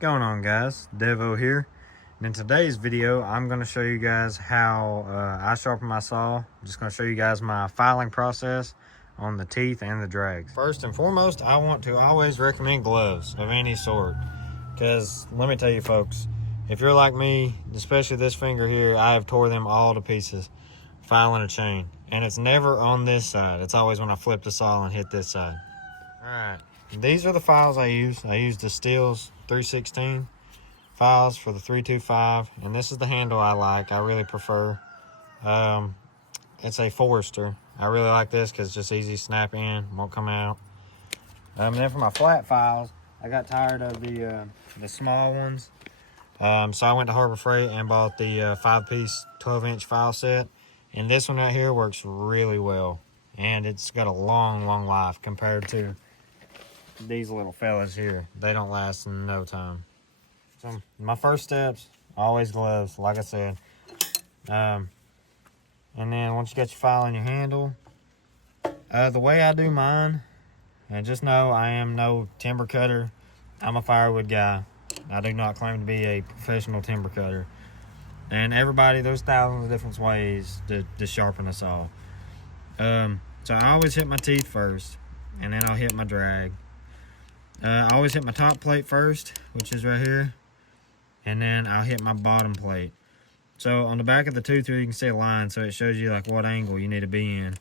going on, guys? Devo here. And in today's video, I'm going to show you guys how I sharpen my saw. I'm just going to show you guys my filing process on the teeth and the drags. First and foremost, I want to always recommend gloves of any sort. Because let me tell you folks, if you're like me, especially this finger here, I have tore them all to pieces filing a chain. And it's never on this side. It's always when I flip the saw and hit this side. Alright, these are the files I use. I use the Steel's 316 files for the 325, and this is the handle I like. I really prefer. It's a Forester. I really like this because it's just easy to snap in, won't come out. And then for my flat files, I got tired of the small ones, so I went to Harbor Freight and bought the 5-piece 12-inch file set. And this one right here works really well, and it's got a long life compared to these little fellas here. They don't last in no time. So my first steps, always gloves, like I said. And then once you got your file in your handle, the way I do mine, and just know I am no timber cutter. I'm a firewood guy. I do not claim to be a professional timber cutter. And everybody, there's thousands of different ways to sharpen a saw. So I always hit my teeth first, and then I'll hit my drag. I always hit my top plate first, which is right here, and then I'll hit my bottom plate. So on the back of the tooth here, you can see a line, so it shows you like what angle you need to be in.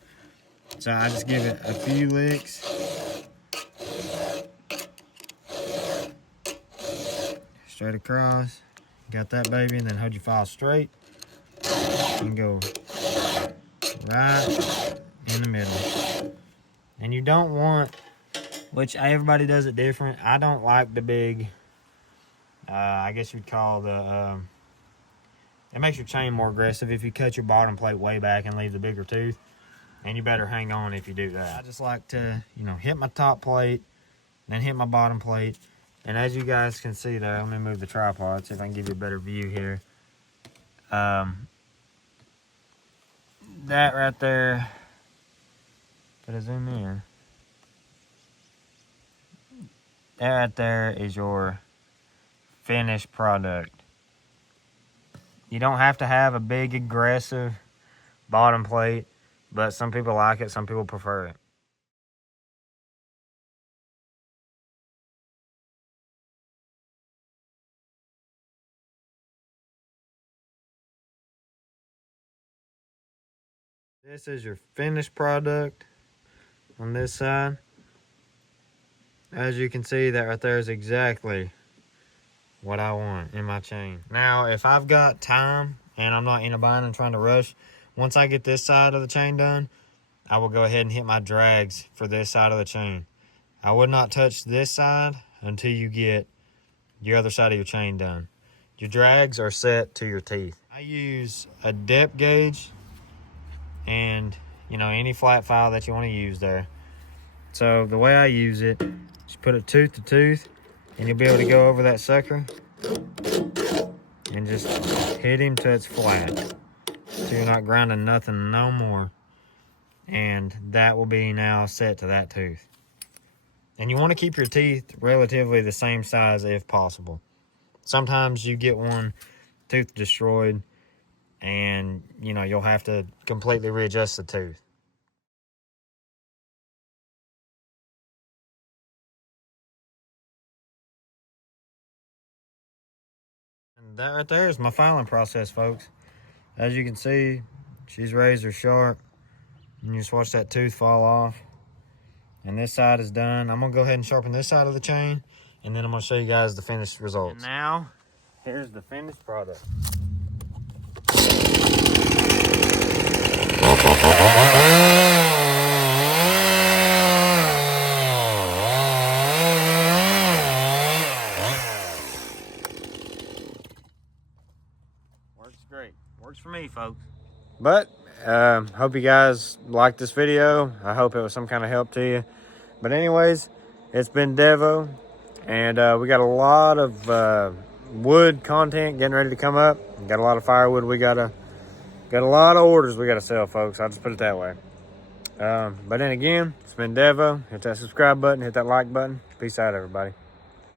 So I just give it a few licks. Straight across. Got that, baby, and then hold your file straight and go right in the middle. And you don't want, which everybody does it different. I don't like the big, I guess you'd call the, it makes your chain more aggressive if you cut your bottom plate way back and leave the bigger tooth. And you better hang on if you do that. I just like to, hit my top plate, then hit my bottom plate. And as you guys can see there, let me move the tripod, see if I can give you a better view here. That right there, did I zoom in? That right there is your finished product. You don't have to have a big aggressive bottom plate, but some people like it, some people prefer it. This is your finished product on this side. As you can see, that right there is exactly what I want in my chain. Now, if I've got time and I'm not in a bind and trying to rush, once I get this side of the chain done, I will go ahead and hit my drags for this side of the chain. I would not touch this side until you get your other side of your chain done. Your drags are set to your teeth. I use a depth gauge and any flat file that you want to use there. So the way I use it, just put it tooth to tooth, and you'll be able to go over that sucker and just hit him till it's flat, so you're not grinding nothing no more. And that will be now set to that tooth. And you want to keep your teeth relatively the same size if possible. Sometimes you get one tooth destroyed and you'll have to completely readjust the tooth. And that right there is my filing process, folks. As you can see, she's razor sharp. And you just watch that tooth fall off. And this side is done. I'm gonna go ahead and sharpen this side of the chain, and then I'm gonna show you guys the finished results. And now, here's the finished product. Works great. Works for me, folks. But hope you guys liked this video. I hope it was some kind of help to you. But anyways, it's been Devo, and we got a lot of wood content getting ready to come up. We got a lot of firewood. We got a lot of orders we got to sell, folks. I'll just put it that way. But then again, it's been Devo. Hit that subscribe button, hit that like button. Peace out, everybody.